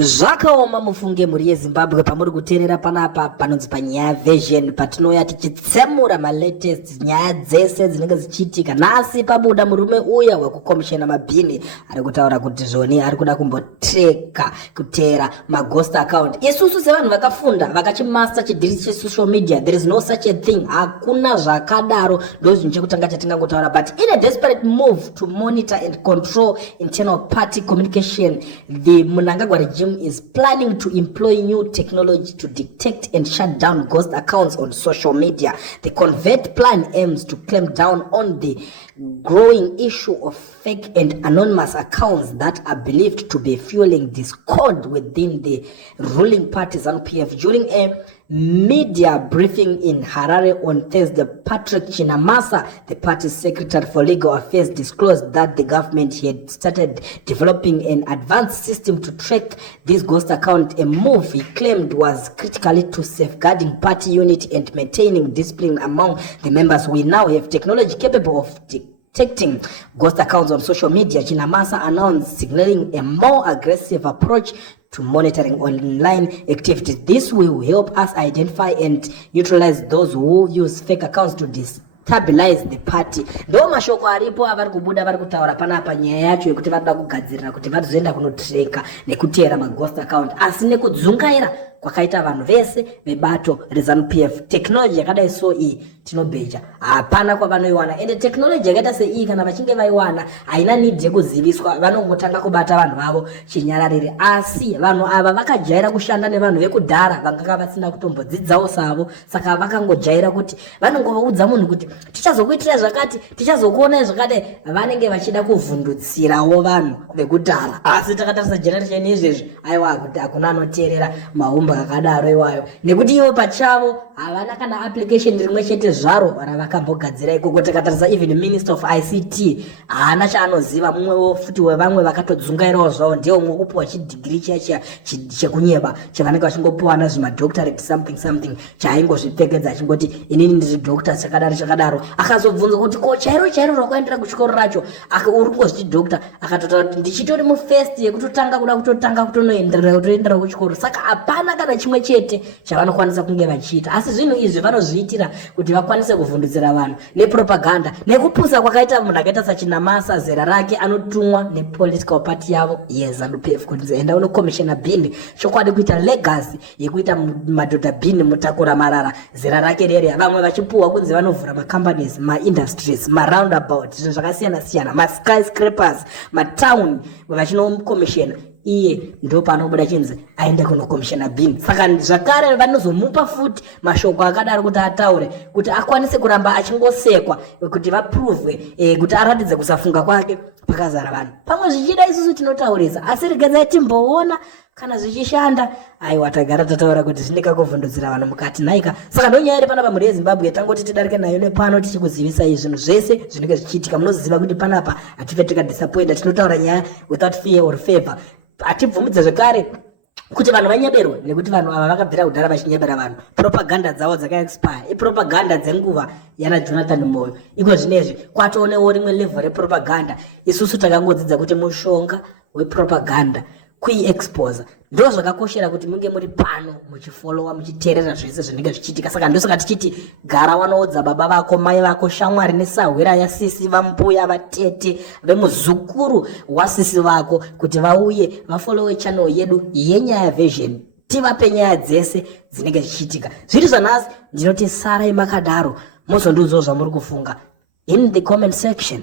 Zvakaoma mufunge muri yeZimbabwe pamuri kuteerera panapa panonzi panyaya Vision patinouya tichitsemura latest nyaya dzese dzinenge dzichiitika. Nhasi pabuda murume uya wekukomishena mabhini ari kutaura kuti zvoni ari kuda kumbotreka kuteera maghost account. Isusu sevanhu vakafunda vakachimaster chidhiri chesocial media, there is no such a thing. Hakuna zvakadaro. Ndozvinhu chekutanga chatingangotaura, but in a desperate move to monitor and control internal party communication, the Mnangagwa regime is planning to employ new technology to detect and shut down ghost accounts on social media. The Convert plan aims to clamp down on the growing issue of fake and anonymous accounts that are believed to be fueling discord within the ruling party ZANU-PF. During a media briefing in Harare on Thursday, Patrick Chinamasa, the party's secretary for legal affairs, disclosed that the government had started developing an advanced system to track this ghost account, a move he claimed was critical to safeguarding party unity and maintaining discipline among the members. We now have technology capable of detecting ghost accounts on social media, Chinamasa announced, signaling a more aggressive approach to monitoring online activities. This will help us identify and neutralize those who use fake accounts to destabilize the party. Ndo mashoko aripo avari kubuda vari kutaura panapa nyaya yacho yekuti vanoda kugadzirira kuti vazoenda kunotreka nekuteera maghost account, asi nekudzungaira kwakaita vanhu vese vebato reZANU-PF. Technology yakadai so iyi tinobheja, hapana kwavanoiwana, ende technology yakaita sei kana vachinge vaiwana haina need yekuziviswa, vanongotanga kubata vanhu vavo chinyararire. Asi vanhu ava vakajaira kushanda nevanhu vekudhara vanga vasina kutombodzidzawo savo, saka vakangojaira kuti vanongovaudza munhu kuti tichazokuitira zvakati, tichazokuona zvakati. Vanenge vachida kuvhundutsirawo vanhu vekudhara. Asi takatarisa generation izvezvi, aiwa kuti hakuna anoteerera maumba akadaro iwayo, nekuti ivo pachavo havana kana application rimwe chete zvaro ravakambogadzira ikoko. Takatarisa even Minister of ICT haana chaanoziva, mumwewo futi wevamwe vakatodzungairawo zvavo ndiye umwe kupiwa chidhigiri chiya chekunyeba chavanenge vachingopiwana zvimadoctorate something chaaingozvipfekedza achingoti inini ndiri doctor chakadaro. Akazobvunza kuti ko chairo rakaendera kuchikoro racho uri kuzviti doctor, akatotaura kuti ndichitori mufirst yekutotanga kutoendera kuchikoro. Saka hapana kana chimwe chete chavanokwanisa kunge vachiita, asi zvinhu izvi vanozviitira kuti vakwanise kuvhundutsira vanhu nepropaganda nekupusa kwakaita munhu akaita saChinamasa. Zera rake anotumwa nepolitical party yavo yeZANU-PF kuti enda unokomishena bhini, chokwadi kuita legacy yekuita madhodha bhini mutakura marara. Zera rake rere vamwe vachipuwa kunzi vanovhura macompanies, maindustries, maroundabout, zvinhu zvakasiyana-siyana, maskyscrapers, matown vachinokomishena. Iye ndo panobuda chinzi aende kunokomishena bhini. Saka zvakare vanozomupa futi mashoko akadaro kuti ataure kuti akwanise kuramba achingosekwa kuti vaprove kuti aratidze kusafunga kwake pakazara vanhu. Pamwe zvichida isusu tinotaurisa, asi regedzai timboona kana zvichishanda. Aiwa, tagara tataura kuti zvineka kuvhundutsira vanhu mukati nhaika. Saka ndonyaya iri panapa muri yeZimbabwe tangoti tidarike nayo nepano tichikuzivisa zvinhu zvese zvinenge zvichiitika. Munoziva kuti panapa hatife tikadisappointa, tinotaura nyaya without fear or favor. Hatibvumidze zvekare kuti vanhu vanyeberwe, nekuti vanhu ava vakabvira kudhara vachinyebera vanhu. Propaganda dzavo dzakaexpire, ipropaganda dzenguva yana Jonathan Moyo. Iko zvinezvi kwatoonewo rimwe level repropaganda. Isusu takangodzidza kuti mushonga wepropaganda kuiexposa ndo zvakakoshera kuti munge muri pano muchifollowa muchiteerera zvese zvinenge zvichiitika. Saka ndosaka tichiti gara wanoodza baba vako, mai vako, shamwari nesahwira yasisi, vambuya, vatete, vemuzukuru wasisi vako kuti vauye vafollowe channel yedu yenyaya Vision, tivape nyaya dzese dzinenge zvichiitika. Zviri zvanhasi ndinoti sarai makadaro, muzondiudzawo zvamuri kufunga in the comment section.